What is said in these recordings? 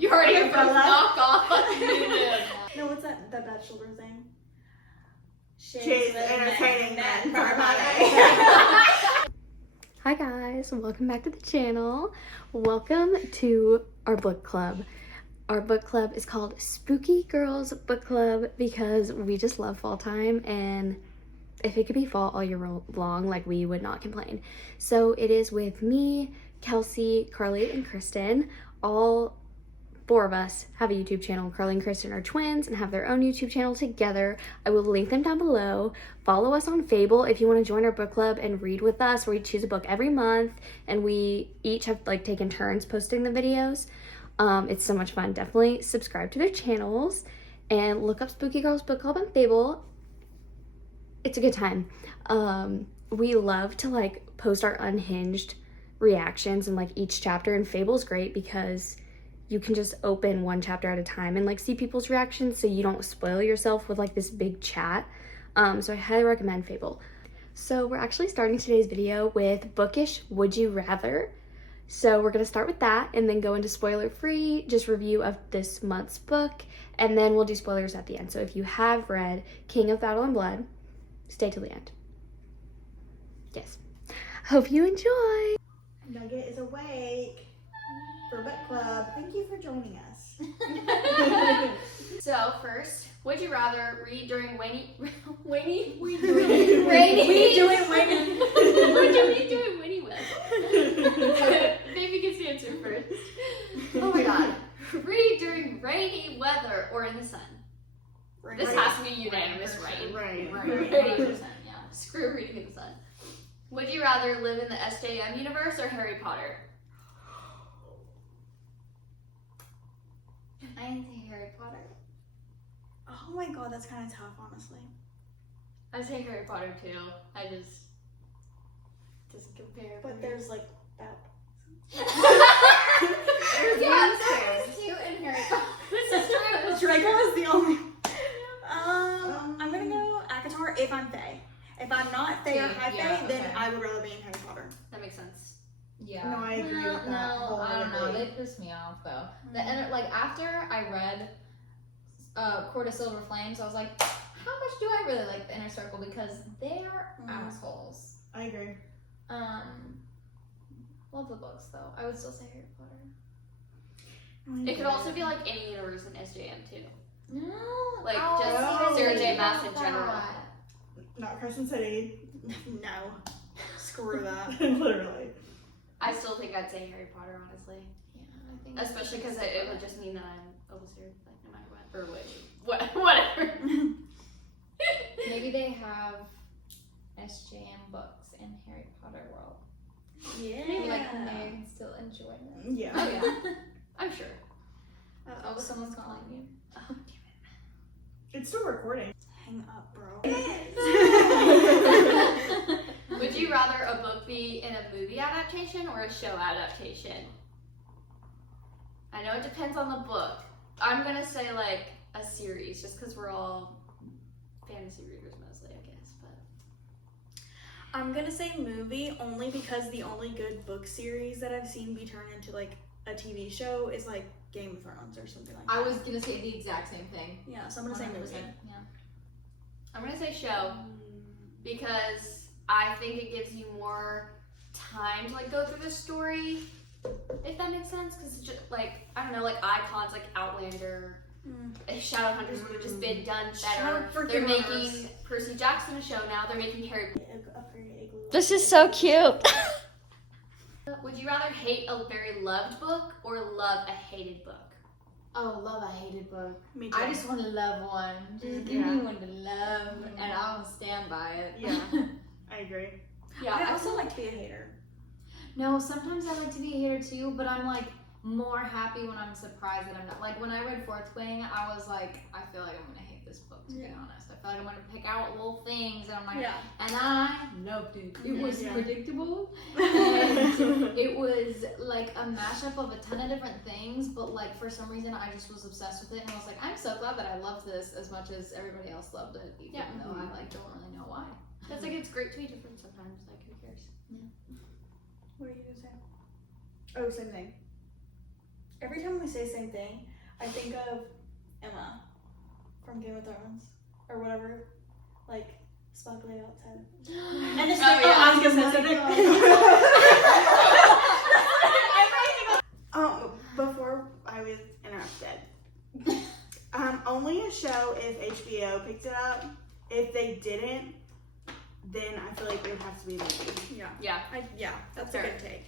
You already Okay, broke Bella. knock off. You did. No, what's that Bachelor thing? She's entertaining men for money. Hi guys, welcome back to the channel. Welcome to our book club. Our book club is called Spooky Girls Book Club because we just love fall time, and if it could be fall all year long, like, we would not complain. So it is with me, Kelsey, Carly, and Kristen. All four of us have a YouTube channel. Carly and Kristen are twins and have their own YouTube channel together. I will link them down below. Follow us on Fable if you want to join our book club and read with us. We choose a book every month, and we each have taken turns posting the videos. It's so much fun. Definitely subscribe to their channels and look up Spooky Girls Book Club on Fable. It's a good time. We love to post our unhinged reactions and each chapter, and Fable's great because you can just open one chapter at a time and see people's reactions, so you don't spoil yourself with this big chat. So I highly recommend Fable. So we're actually starting today's video with Bookish Would You Rather. So we're gonna start with that and then go into spoiler-free, just review of this month's book, and then we'll do spoilers at the end. So if you have read King of Battle and Blood, stay till the end. Yes. Hope you enjoy. Nugget is awake for book club. Thank you for joining us. So first, would you rather read during rainy? We do it waiting. What do we do in rainy weather? Maybe gets the answer first. Oh my god. Read during rainy weather or in the sun. This has to be unanimous, right? Right. 100%, yeah. Screw reading in the sun. Would you rather live in the SJM universe or Harry Potter? I think Harry Potter. Oh my god, that's kind of tough, honestly. I say Harry Potter too. I just doesn't compare. But there's that. Yeah, there's cute in Harry Potter. This is true. Draco is the only. I'm gonna go ACOTAR if I'm Fae. If I'm not Fae or High Fae, then I would rather be in Harry Potter. That makes sense. Yeah. No, I agree with that. No, I don't know. They piss me off though. After I read Court of Silver Flames, I was like, how much do I really like the Inner Circle, because they're assholes. I agree. Love the books though. I would still say Harry Potter. It could also be any universe in SJM too. No, Just Sarah J. Maas in general. Not Crescent City. No. Screw that. Literally. I still think I'd say Harry Potter, honestly. Yeah, I think Especially because it would just mean that I'm oversteered, no matter what. Or whatever. maybe they have SJM books in Harry Potter world. Yeah. Mary can still enjoy them. Yeah. Oh yeah. I'm sure. Oh, someone's calling you. Oh, damn It's still recording. Hang up, bro. Would you rather a book be in a movie adaptation or a show adaptation? I know it depends on the book. I'm gonna say a series, just because we're all fantasy readers mostly, I guess. But I'm gonna say movie only because the only good book series that I've seen be turned into a TV show is Game of Thrones or something like that. I was gonna say the exact same thing. Yeah, so I'm gonna say movie. Yeah. I'm gonna say show because I think it gives you more time to go through the story, if that makes sense. Because it's just I don't know, icons like Outlander, Shadowhunters would have just been done better. They're making Percy Jackson a show now. They're making Harry. This is so cute. Would you rather hate a very loved book or love a hated book? Oh, love a hated book. Me too. I just want to love one. Just give me one to love, and I'll stand by it. Yeah, I agree. Yeah, I also like to be a hater. No, sometimes I like to be a hater too, but I'm more happy when I'm surprised that I'm not. When I read Fourth Wing, I was I feel like I'm gonna hate this book, to be honest. I feel like I'm gonna pick out little things, and I'm and I loved it. It was predictable, and it was a mashup of a ton of different things, but for some reason I just was obsessed with it, and I was I'm so glad that I loved this as much as everybody else loved it, even though I don't really know why. That's it's great to be different sometimes. Who cares? What are you gonna say? Oh, same thing. Every time we say the same thing, I think of Emma from Game of Thrones or whatever, like sparkly outside. And it's like, yeah. Asuka says it. Before I was interrupted. Only a show if HBO picked it up. If they didn't, then I feel like it would have to be a movie. Yeah. Yeah. That's Fair. a good take.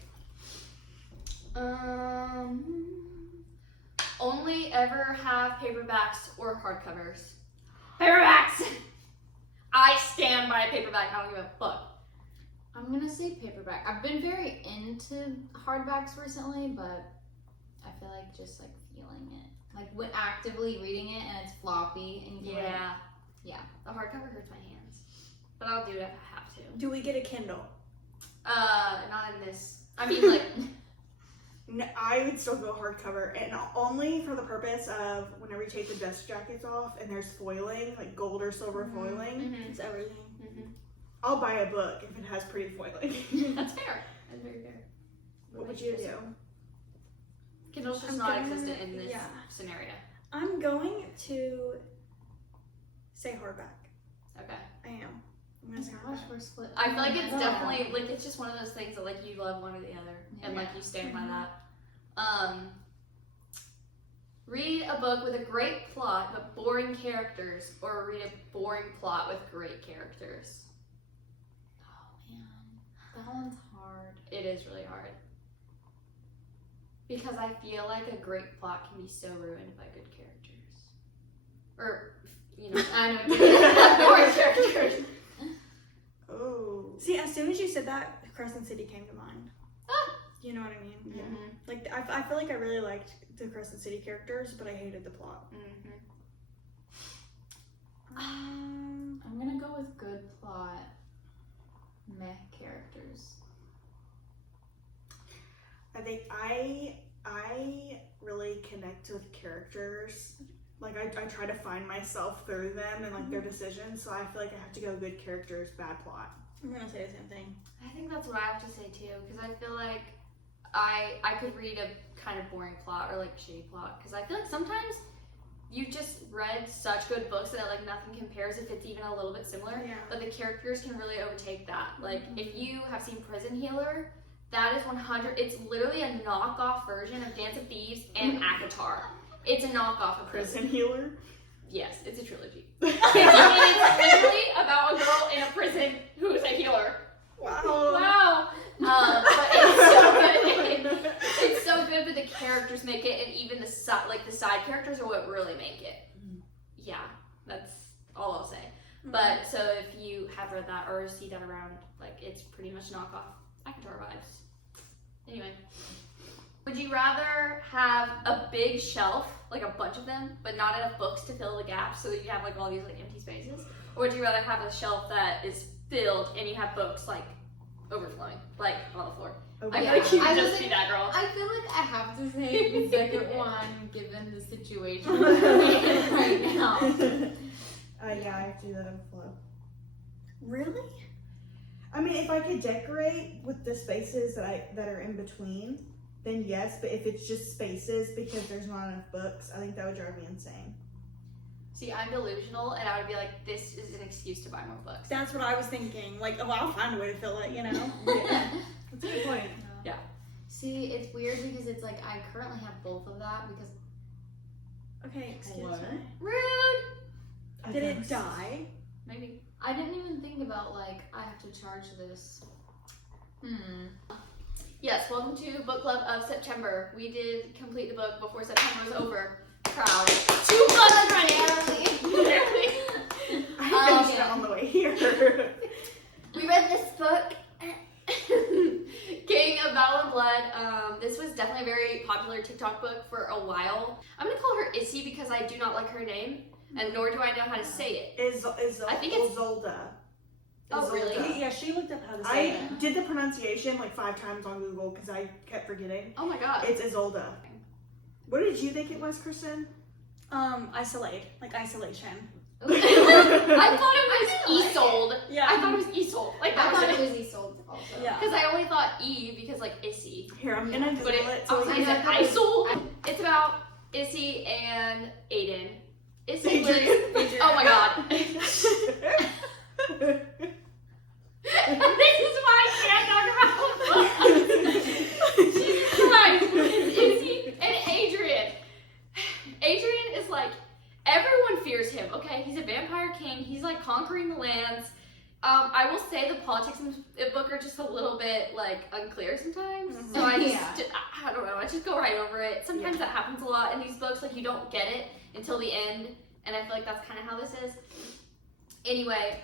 Only ever have paperbacks or hardcovers. Paperbacks! I stand by a paperback. I don't give a fuck. I'm gonna say paperback. I've been very into hardbacks recently, but I feel like just like feeling it. Like when actively reading it and it's floppy and you can, like, Yeah. The hardcover hurts my hands. But I'll do it if I have to. Do we get a Kindle? Not in this. I mean, like, No, I would still go hardcover, and only for the purpose of whenever you take the dust jackets off and there's foiling, like gold or silver foiling. It's everything. I'll buy a book if it has pretty foiling. That's fair. That's very fair. What would you do? Kindle's just I'm not gonna- existent in this yeah. scenario. I'm going to say hardback. Okay. I am. I'm gonna say gosh, hardback. we're split. I feel like Oh my it's God. definitely, like, it's just one of those things that, like, you love one or the other. And, like, you stand by that. Read a book with a great plot but boring characters, or read a boring plot with great characters. Oh man, that one's hard. It is really hard. Because I feel like a great plot can be so ruined by good characters. Or, you know, I know. boring characters. Oh. See, as soon as you said that, Crescent City came to mind. Ah. You know what I mean? Mhm. Like, I feel like I really liked the Crescent City characters, but I hated the plot. Mhm. I'm gonna go with good plot, meh characters. I think I really connect with characters. Like I try to find myself through them and like their decisions. So I feel like I have to go good characters, bad plot. I'm gonna say the same thing. I think that's what I have to say too, because I feel like I could read a kind of boring plot or like shitty plot, because I feel like sometimes you just read such good books that like nothing compares if it's even a little bit similar, Yeah. but the characters can really overtake that. Like if you have seen Prison Healer, that is 100. It's literally a knockoff version of Dance of Thieves and ACOTAR. It's a knockoff of those. Prison Healer. Yes, it's a trilogy. It's literally about a girl in a prison who's a healer. Wow. Wow. But it's so good. It's so good, but the characters make it, and even the side characters are what really make it. Yeah, that's all I'll say. But so if you have read that or see that around, like it's pretty much knockoff ACOTAR vibes. Anyway, would you rather have a big shelf, like a bunch of them, but not enough books to fill the gaps, so that you have like all these like empty spaces, or would you rather have a shelf that is filled and you have books like overflowing, like on the floor? Okay. I feel like you I would was just be like- that girl. I feel like I have to say the second one, given the situation we're in right now. Yeah, I have to do that overflow. Really? I mean, if I could decorate with the spaces that are in between, then yes. But if it's just spaces because there's not enough books, I think that would drive me insane. See, I'm delusional, and I would be like, this is an excuse to buy more books. That's what I was thinking. Like, oh, I'll find a way to fill it, you know? Yeah, that's a good point. See, it's weird because it's like I currently have both of that because Okay, excuse What? me. Rude. Did it die? Maybe. I didn't even think about like I have to charge this. Yes, welcome to Book Club of September. We did complete the book before September was over. Proud. 2 months running. Literally. I finished it on the way here. We read this book, King of Battle and Blood. This was definitely a very popular TikTok book for a while. I'm gonna call her Issy because I do not like her name, and nor do I know how to say it. I think it's Zolda. Oh, really? Izolda. Yeah, she looked up how to say I it. did the pronunciation like 5 times on Google because I kept forgetting. Oh my god. It's Izolda. What did you think it was, Kristen? Isolate. Like isolation. I thought it was Isolde. Yeah. I thought it was Isolde. Like I that thought was it it. was Isolde also. Yeah. Because I only thought E because like Issy. Here, I'm gonna Google But it. I was like, is it Isolde? It's about Issy and Aiden. Issy lives. Adrian. Oh my god. This is why I can't talk about books. Jesus Christ. It's Issy and Adrian. Adrian is like, everyone fears him, okay? He's a vampire king. He's like conquering the lands. I will say the politics in the book are just a little bit like unclear sometimes. Mhm. So I just, Yeah. I don't know, I just go right over it. Sometimes that happens a lot in these books, like you don't get it until the end, and I feel like that's kind of how this is. Anyway,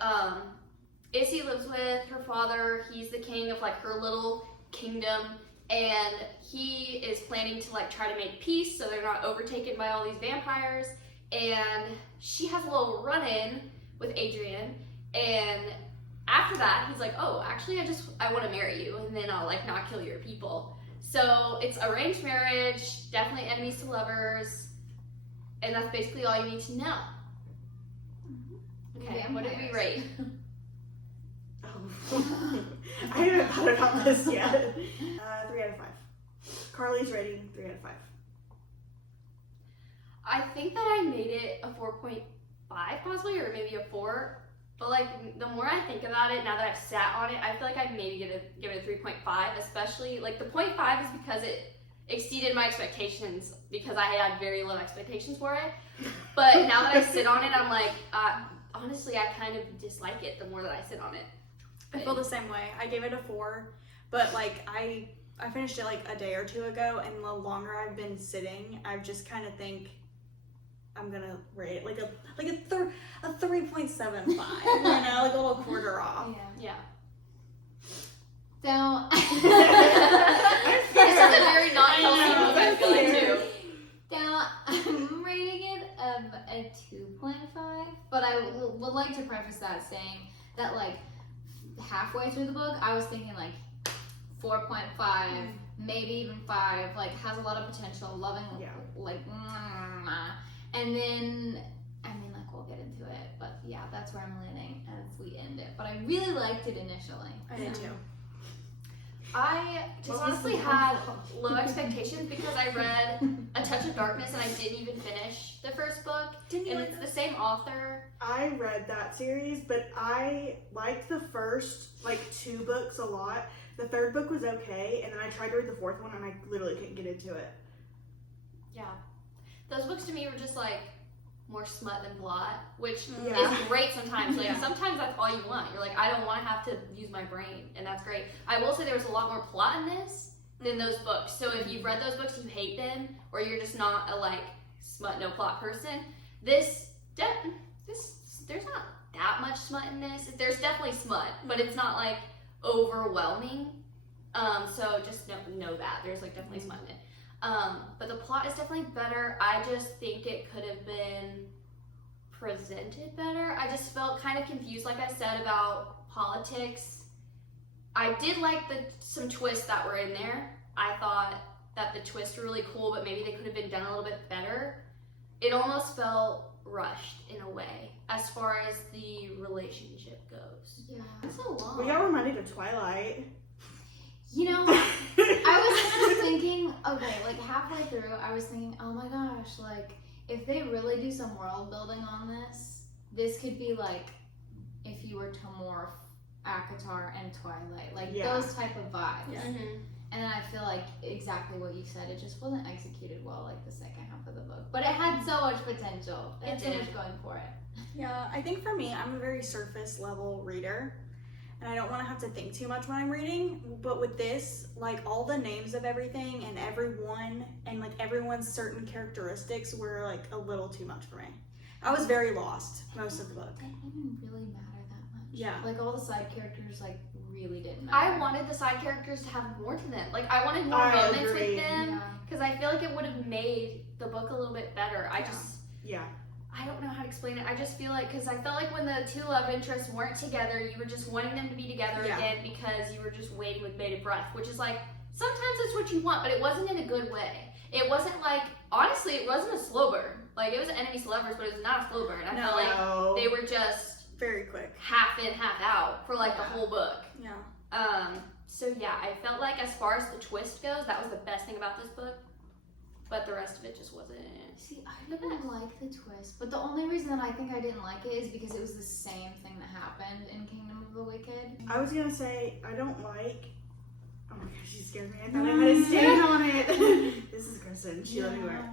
Issy lives with her father. He's the king of like her little kingdom, and he is planning to like try to make peace so they're not overtaken by all these vampires. And she has a little run-in with Adrian, and after that, he's like, oh, actually, I want to marry you, and then I'll, like, not kill your people. So it's arranged marriage, definitely enemies to lovers, and that's basically all you need to know. Okay, what did we rate? Oh. I haven't thought about this yet. 3 out of 5. KARLEY's rating, 3 out of 5. I think that I made it a 4.5 possibly, or maybe a 4. But like the more I think about it, now that I've sat on it, I feel like I'd maybe give it a 3.5, especially like the 0.5 is because it exceeded my expectations because I had very low expectations for it. But now that I sit on it, I'm like, honestly, I kind of dislike it the more that I sit on it. I feel the same way. I gave it a 4, but like I finished it like a day or two ago, and the longer I've been sitting, I just kind of think I'm gonna rate it like a 3.75, you know, like a little quarter off. Yeah. So This is a very non-healthy book, I feel like, too. now I'm rating it a 2.5, but I would like to preface that saying that like halfway through the book, I was thinking like 4.5, maybe even 5. Like has a lot of potential, loving, like. And then, I mean, like, we'll get into it, but yeah, that's where I'm landing as we end it. But I really liked it initially. I did too. I just honestly had low expectations because I read A Touch of Darkness and I didn't even finish the first book. Didn't you And like it's the same author. I read that series, but I liked the first, like, 2 books a lot. The 3rd book was okay, and then I tried to read the 4th one, and I literally couldn't get into it. Yeah. Those books to me were just like more smut than plot, which Yeah. is great sometimes. Like sometimes that's all you want. You're like, I don't want to have to use my brain, and that's great. I will say there was a lot more plot in this than those books. So if you've read those books, you hate them, or you're just not a like smut no plot person. This there's not that much smut in this. There's definitely smut, but it's not like overwhelming. So just know that there's like definitely smut in it. But the plot is definitely better. I just think it could have been presented better. I just felt kind of confused, like I said, about politics. I did like some twists that were in there. I thought that the twists were really cool, but maybe they could have been done a little bit better. It almost felt rushed in a way, as far as the relationship goes. Yeah. It's so long. We got reminded of Twilight. You know, I was kind of thinking, okay, like halfway through, I was thinking, oh my gosh, like if they really do some world building on this could be like if you were to morph ACOTAR and Twilight, like those type of vibes. Yeah. Mm-hmm. And then I feel like exactly what you said, it just wasn't executed well, like the second half of the book. But it had so much potential. It had so much going for it. Yeah, I think for me, I'm a very surface level reader, and I don't want to have to think too much when I'm reading. But with this, like all the names of everything and everyone and like everyone's certain characteristics were like a little too much for me. I was very lost most of the book. It didn't even really matter that much. Yeah. Like all the side characters like really didn't matter. I wanted the side characters to have more to them. Like I wanted more I moments agree. with them Yeah. because I feel like it would have made the book a little bit better. Yeah. I don't know how to explain it. I just feel like, because I felt like when the two love interests weren't together, you were just wanting them to be together again because you were just waiting with bated breath, which is like, sometimes it's what you want, but it wasn't in a good way. It wasn't like, honestly, it wasn't a slow burn. Like, it was enemies to lovers, but it was not a slow burn. I felt like they were just Very quick. half in, half out for like the whole book. Yeah. So yeah, I felt like as far as the twist goes, that was the best thing about this book. but the rest of it just wasn't. See, I didn't like the twist, but the only reason that I think I didn't like it is because it was the same thing that happened in Kingdom of the Wicked. I was gonna say, I don't like. Oh my gosh, she scared me. I thought I had a stain on it. This is Kristen. She let me wear it.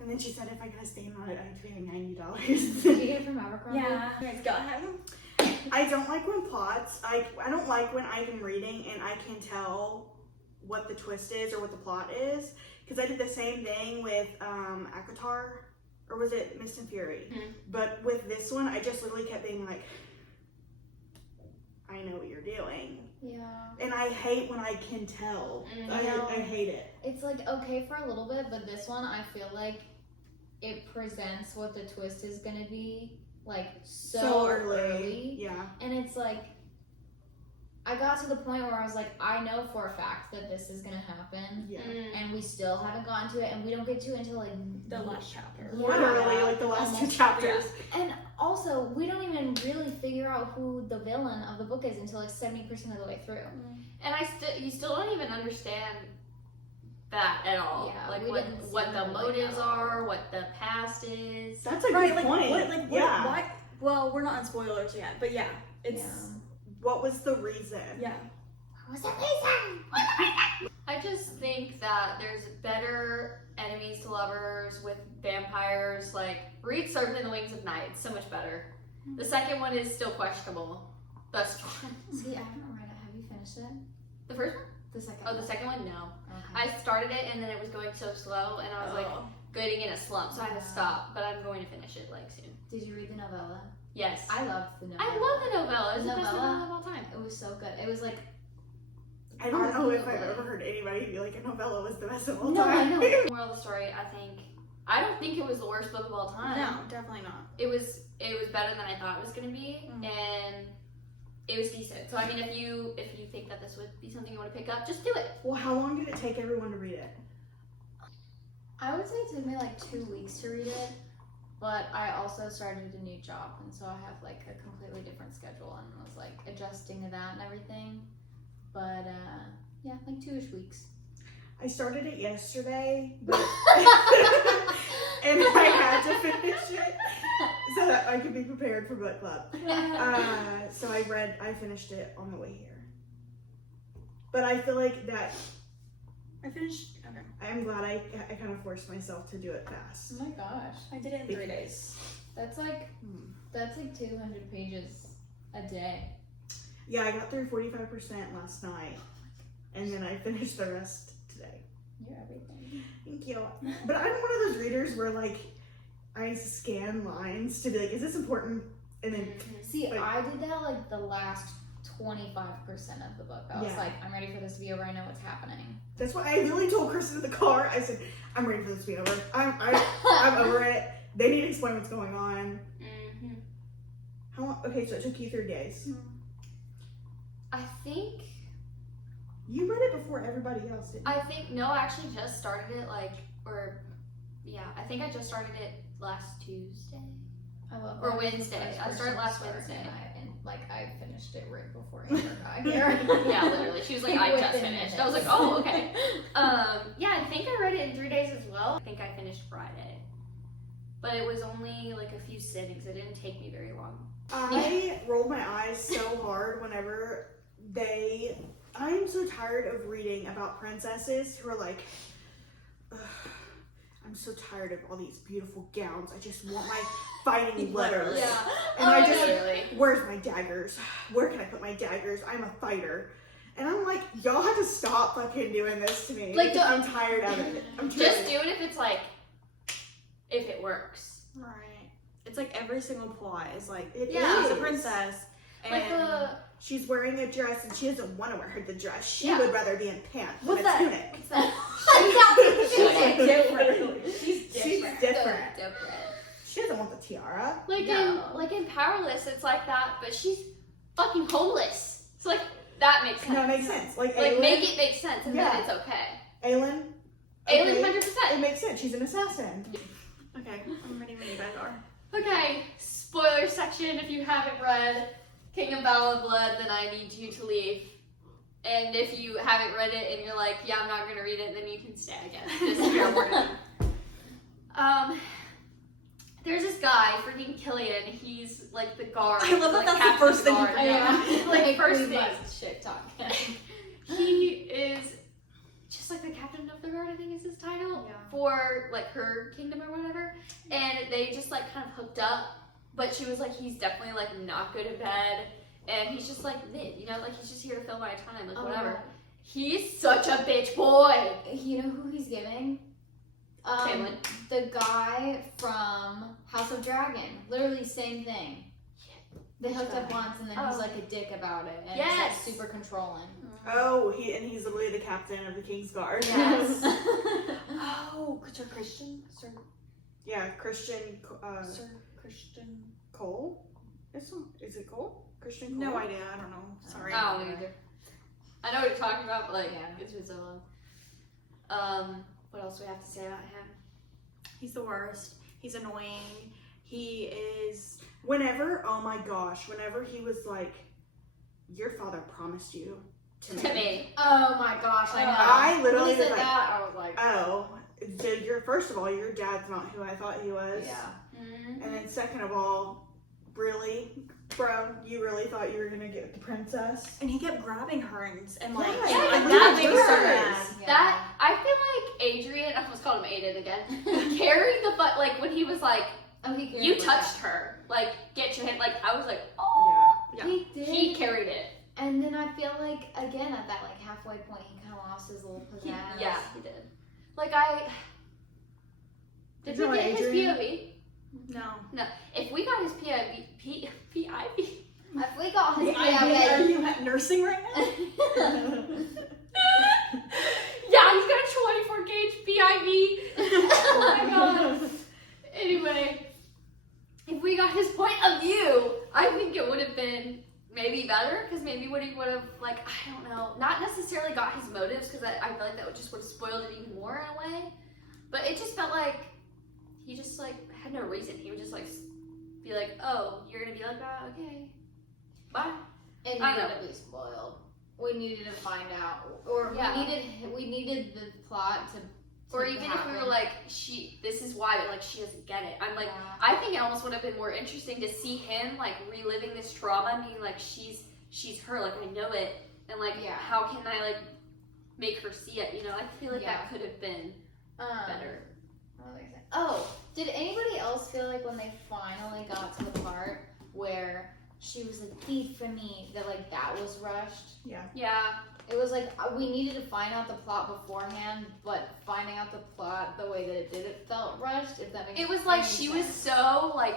And then she said if I got a stain on it, I'd pay $90. Did you get it from Abercrombie? Yeah. You guys got him? I don't like when plots. I don't like when I'm reading and I can tell what the twist is or what the plot is, because I did the same thing with Akatar, or was it Mist and Fury? Mm-hmm. But with this one, I just literally kept being like, I know what you're doing. Yeah. And I hate when I can tell. I hate it. It's like okay for a little bit, but this one I feel like it presents what the twist is gonna be like so early. Yeah. And it's like I got to the point where I was like, I know for a fact that this is gonna happen. Yeah. And we still haven't gotten to it, and we don't get to it until like The last chapter. Yeah. Literally, like the last two chapters. And also, we don't even really figure out who the villain of the book is until like 70% of the way through. And you still don't even understand that at all. Yeah, like we what didn't see the them motives like that. are, what the past is. That's a Right, good like point. what yeah. why? Well, we're not in spoilers yet, but yeah, it's What was the reason? yeah. What was the reason? I just think that there's better enemies to lovers with vampires. Like, read Serpent in the Wings of Night. It's so much better. The second one is still questionable. Thus far. See, I haven't read it. Have you finished it? The first one? The second Oh, one? the second one? No. Okay. I started it and then it was going so slow and I was like getting in a slump, so I had to stop. But I'm going to finish it like soon. Did you read the novella? Yes. I loved the novella. I love the novella. It's the best novella? novella of all time. It was so good. It was like I don't know if I've Arguably. ever heard anybody be like a novella was the best of all No, I time. know. Moral of the story, I don't think it was the worst book of all time. No, definitely not. It was better than I thought it was gonna be, and it was decent. So I mean, if you think that this would be something you want to pick up, just do it. Well, how long did it take everyone to read it? I would say it took me like 2 weeks to read it, but I also started a new job, and so I have like a completely different schedule and was like adjusting to that and everything. But yeah, like 2-ish weeks. I started it yesterday, but and I had to finish it so that I could be prepared for book club. So I finished it on the way here. But I feel like that I finished. Okay. I'm glad I kind of forced myself to do it fast. Oh my gosh, I did it in 3 days. that's like 200 pages a day. Yeah, I got through 45% last night, and then I finished the rest today. You're everything. Thank you. But I'm one of those readers where like I scan lines to be like, is this important? And then See, like, I did that like the last 25% of the book. I was Yeah. like, I'm ready for this to be over. I know what's happening. that's why I literally told Kristen in the car. I said, I'm ready for this to be over. I'm over it. They need to explain what's going on. Mm-hmm. How long? Okay, so it took you 3 days. I think You read it before everybody else did. I actually just started it I think I just started it last Tuesday. I love Or that. Wednesday. I started last Wednesday. I finished it right before Amber got here. Yeah, literally. She was like, I just Within finished. minutes. I was like, oh, okay. Yeah, I think I read it in 3 days as well. I think I finished Friday. But it was only like a few sittings. It didn't take me very long. I rolled my eyes so hard whenever I'm so tired of reading about princesses who are like, "Ugh, I'm so tired of all these beautiful gowns. I just want my fighting letters. And I just, literally. where's my daggers? Where can I put my daggers? I'm a fighter. And I'm like, y'all have to stop fucking doing this to me. Like, because I'm tired of it. I'm Just tired. do it if it's like, if it works. Right. It's like every single plot is like, Yeah. she's a princess. And Like She's wearing a dress and she doesn't want to wear the dress. She Yeah. would rather be in pants than What's a that? tunic. what's that? She's different. She's She's different. Different. She doesn't want the tiara. Like No. in Powerless, it's like that, but she's fucking homeless. So like that makes sense. No, it makes sense. Like Like Aelin, make it make sense, and Yeah. then it's okay. Aelin, Aelin, okay, 100%. it makes sense. She's an assassin. Okay, I'm ready when you guys are. Okay, spoiler section. If you haven't read Kingdom Battle of Blood, then I need you to leave And if you haven't read it and you're like, yeah, I'm not gonna read it, then you can stay, I guess. This is fair warning. There's this guy, freaking Killian. He's like the guard. I love that like, that's the captain first thing you guard. put down. Like first we thing. must shit talk him. He is just like the captain of the guard, I think is his title, Yeah. for like her kingdom or whatever. And they just like kind of hooked up. But she was like, he's definitely like not good at bed. And he's just like mid, you know, like he's just here to fill my time, like whatever. He's such a bitch boy. You know who he's giving? Cameron. The guy from House of Dragon. Literally same thing. They hooked up once and then he's like a dick about it. And he's like super controlling. Oh, he's literally the captain of the King's Guard. Yes. Oh, Sir Christian? Yeah, Christian. Sir Christian. Cole? Is it Cole? Christian Cole? No idea. I don't know. Sorry. I don't know either. I know what you're talking about, but like, Yeah. it's been so long. What else do we have to say about him? He's the worst. He's annoying. He is. Oh my gosh, whenever he was like, your father promised you to me. Oh my gosh, I know. I literally when he was said like, that, I was like, oh, so first of all, your dad's not who I thought he was. yeah. And then second of all, really, bro, you really thought you were gonna get the princess? And he kept grabbing her and like. Yeah, Yeah, I that really hurts. started mad. Yeah. That, I feel like Adrian, I almost called him Aiden again, carried the butt, like when he was like, Oh, he carried you it with touched that. her, like, get your hand, like, I was like, oh. Yeah. He did. He carried it. And then I feel like, again, at that like halfway point, he kind of lost his little pizzazz. Yeah, he did. Like, did You know we what, get his Adrian? POV? No. If we got his PIV, PIV, If we got his Are you nursing right now? yeah, he's got a 24 gauge PIV. Oh my god. Anyway, if we got his point of view, I think it would have been maybe better, because maybe what he would have, like, I don't know, not necessarily got his motives, because I feel like that would have spoiled it even more in a way. But it just felt like he just like had no reason. He would just like be like, "Oh, you're gonna be like that? Okay, bye." It I needed know. to be spoiled. We needed to find out, or Yeah. we needed the plot to Or even happen. if we were like, this is why, but like she doesn't get it. I'm like, Yeah. I think it almost would have been more interesting to see him like reliving this trauma and being like, she's her, like I know it, and like Yeah. how can I like make her see it? You know, I feel like Yeah. that could have been better. What was I saying? Oh, did anybody else feel like when they finally got to the part where she was like, "Thief for me," that was rushed? Yeah, It was like we needed to find out the plot beforehand, but finding out the plot the way that it did, it felt rushed. If that makes it was like any she was sense. so like,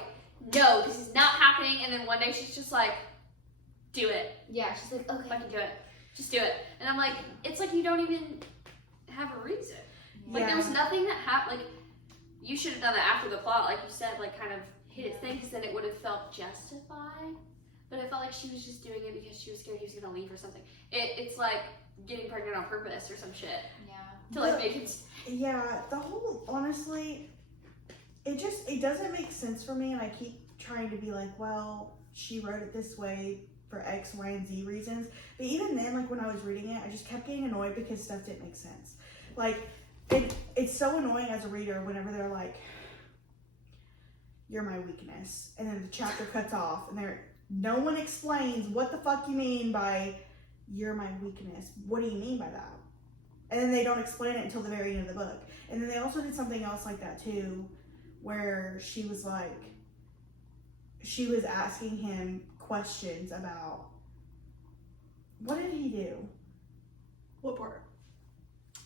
no, this is not happening, and then one day she's just like, do it, Yeah, she's like, okay. fucking do it, just do it, and I'm like, it's like you don't even have a reason. Like there was nothing that happened. Like you should have done that after the plot, like you said, like kind of hit its thing, because then it would have felt justified. But it felt like she was just doing it because she was scared he was gonna leave or something. It's like getting pregnant on purpose or some shit Yeah. to like make it. Yeah, the whole, honestly, it doesn't make sense for me, and I keep trying to be like, well, she wrote it this way for X, Y, and Z reasons. But even then, like when I was reading it, I just kept getting annoyed because stuff didn't make sense. Like, it's so annoying as a reader whenever they're like, you're my weakness, and then the chapter cuts off, and no one explains what the fuck you mean by you're my weakness. What do you mean by that? And then they don't explain it until the very end of the book. And then they also did something else like that too, where she was asking him questions about, what did he do? What part?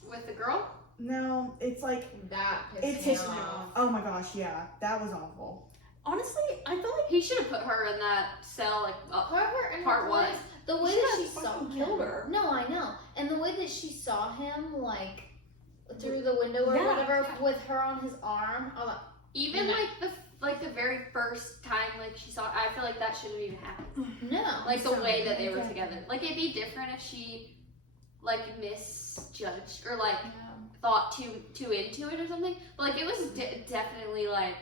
With the girl? No, it's like, That it's pissed his, me off. oh my gosh, yeah, that was awful. Honestly, I feel like He should have put her in that cell, like Put her in Part her one. place. The way She that should she have saw fucking him. killed her. No, I know. And the way that she saw him, like through the window or Yeah, whatever, with her on his arm. I was even No. like the very first time like she saw. I feel like that shouldn't even happen. like, no. Like the So, way that they were exactly. together. Like it'd be different if she like misjudged or like Yeah. thought too into it or something. But like it was definitely like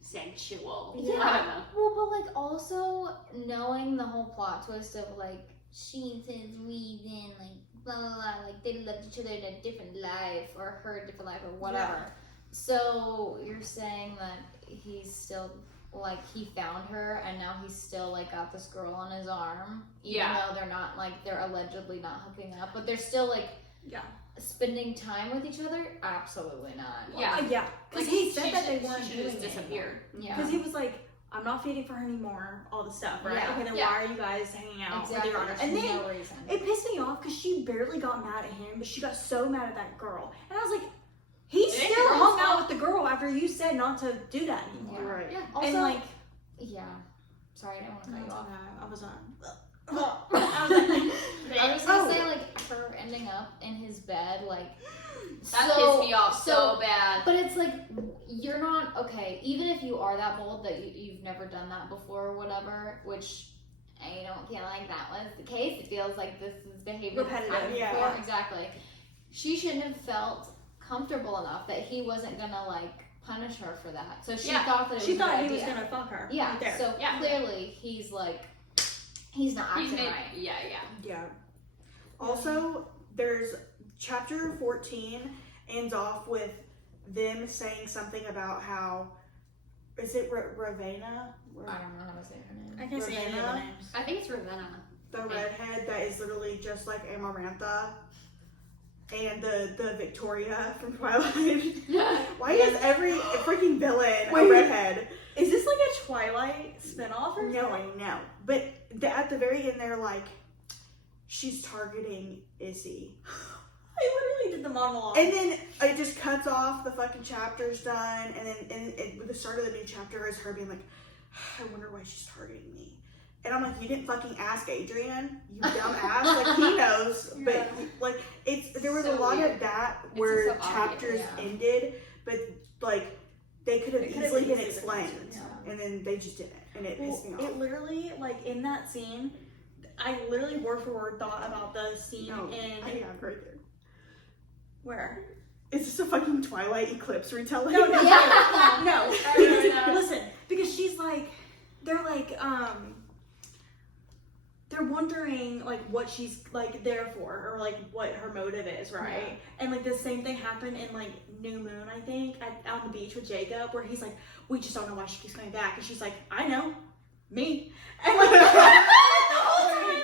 sensual. Yeah. I don't know. Well, but like also knowing the whole plot twist of like she says we then like blah blah blah, like they loved each other in a different life or her different life or whatever. Yeah. So you're saying that he's still like he found her and now he's still like got this girl on his arm, even though they're not like they're allegedly not hooking up, but they're still like spending time with each other? Absolutely not. Yeah. Because he said that they weren't she doing just disappeared. Yeah. Because he was like, I'm not feeding for her anymore, all the stuff, right? Yeah. Okay, then why are you guys hanging out? Exactly. With your honor? There's And then no reason. it pissed me off because she barely got mad at him, but she got so mad at that girl. And I was like, he It ain't still the hung girl's out with the girl after you said not to do that anymore. Yeah. Right. Yeah. Also, And like, yeah. Sorry, I don't want to cut you off. I was not. I was gonna say like her ending up in his bed, like That pissed me off so bad. But it's like you're not okay. Even if you are that bold that you've never done that before or whatever, which I don't feel like that was the case. It feels like this is behavior that's Repetitive, happened yeah. before. Exactly. She shouldn't have felt comfortable enough that he wasn't gonna like punish her for that. So she thought that it She was thought a he good was idea. gonna fuck her. Yeah. Right there. So clearly he's like he's not acting right. Yeah. Yeah. Also, there's chapter 14 ends off with them saying something about how is it Ravenna? I don't know how to say her name. I can't say any of the Ravenna? names. I think it's Ravenna. The redhead that is literally just like Amarantha. And the Victoria from Twilight. Why is every freaking villain a Wait. redhead? Is this like a Twilight spinoff or No, I know. But at the very end, they're like, she's targeting Izzy. I literally did the monologue. And then it just cuts off, the fucking chapter's done, and then with the start of the new chapter is her being like, I wonder why she's targeting me. And I'm like, you didn't fucking ask Adrian, you dumb ass. Like, he knows, but like, there was So a lot weird. of that It's where just so obvious, chapters yeah. ended, but like, they could have It could've easily been easily been explained, answered, and then they just didn't, and it pissed me off. It literally, like, in that scene, I literally word for word thought about the scene No, in... I have right there. Where? It's just a fucking Twilight eclipse retelling. No, Yeah. no. I know. Listen, because she's like, they're like, they're wondering like what she's like there for, or like what her motive is, right? Yeah. And like the same thing happened in like New Moon, I think, on the beach with Jacob, where he's like, we just don't know why she keeps coming back, and she's like, I know, me, and like the whole time,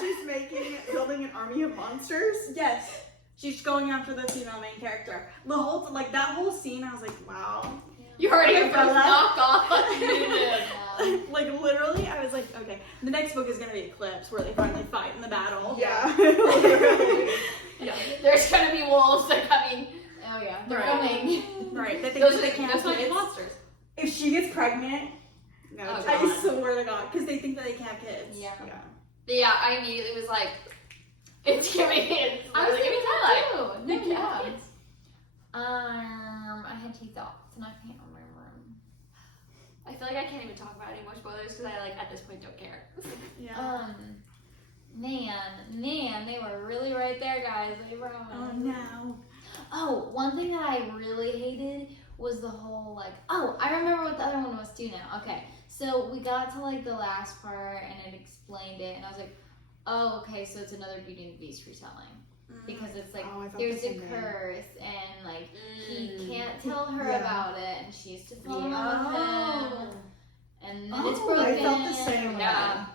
She's building an army of monsters. yes, she's going after the female main character. The whole like that whole scene, I was like, wow. You heard Okay, your first Bella. knock off. You did. Like literally, I was like, okay, the next book is gonna be Eclipse, where they finally fight in the battle. Yeah. Yeah. There's gonna be wolves. They're coming. Oh yeah, they're Right. coming. Right. They think Those they can't those have might be kids. monsters. If she gets pregnant, No, Oh, it's I not. swear to God, because they think that they can't have kids. Yeah. Yeah. Yeah, I immediately was like, it's giving it. I was giving thinking Twilight. that too. No, yeah. Kids. I had 2 thoughts and I can't remember them. I feel like I can't even talk about any more spoilers because I like at this point don't care. Yeah. Man, they were really right there, guys. They were. Oh no. Oh, one thing that I really hated was the whole like. Oh, I remember what the other one was too now. Okay, so we got to like the last part and it explained it, and I was like, oh, okay, so it's another Beauty and the Beast retelling. Because it's like Oh, I thought there's the a same thing. curse and like he can't tell her Yeah. about it and she has to fall in Yeah. love with him and then it's Oh, broken. I felt the same way. Yeah.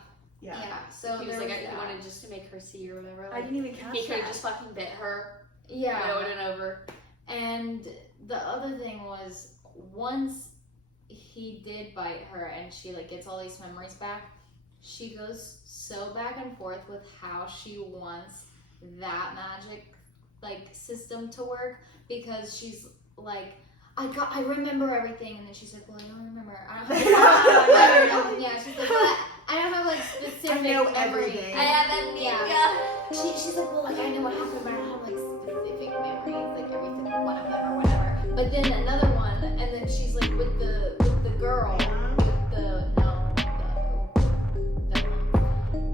Yeah. So He was there like, was he that. wanted just to make her see or whatever. I Like, didn't even catch he could have that. just fucking bit her Yeah. over and over. And the other thing was once he did bite her and she like gets all these memories back, she goes so back and forth with how she wants that magic like system to work, because she's like, I remember everything, and then she's like, well, I don't remember. I don't have yeah, she's like, well, I don't have like specific I know memories. everything. I have amnesia. She's like, well, like I know what happened, but I don't have like specific memories, like everything, one of them or whatever. But then another one, and then she's like with the girl, with the villain,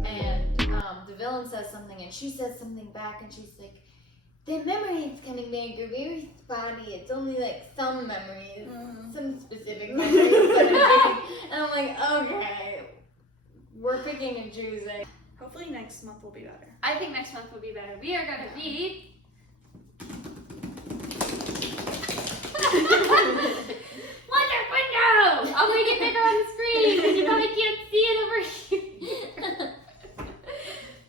and the villain says something, and she says something back, and she's like, the memories coming back are very spotty. It's only like some memories, some specific memories. And I'm like, okay, We're picking and choosing. Hopefully next month will be better. I think next month will be better. We are going to be... Wonder window! I'll make it bigger on the screen because you probably can't see it over here.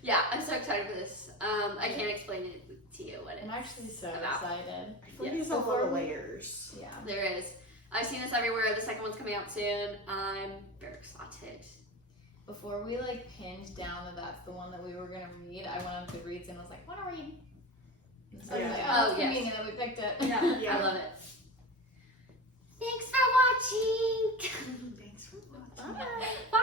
Yeah, I'm so excited for this. I can't explain it to you what I'm it's actually so about. excited. I feel like Yes. there's a lot of layers. Yeah. There is. I've seen this everywhere. The second one's coming out soon. I'm very excited. Before we like pinned down that that's the one that we were gonna read, I went on Goodreads and was like, "Want to read?" And so I was Yeah. like, Oh, it's yes. convenient that we picked it. Yeah. Yeah. I love it. Thanks for watching. Thanks for watching. Bye. Bye.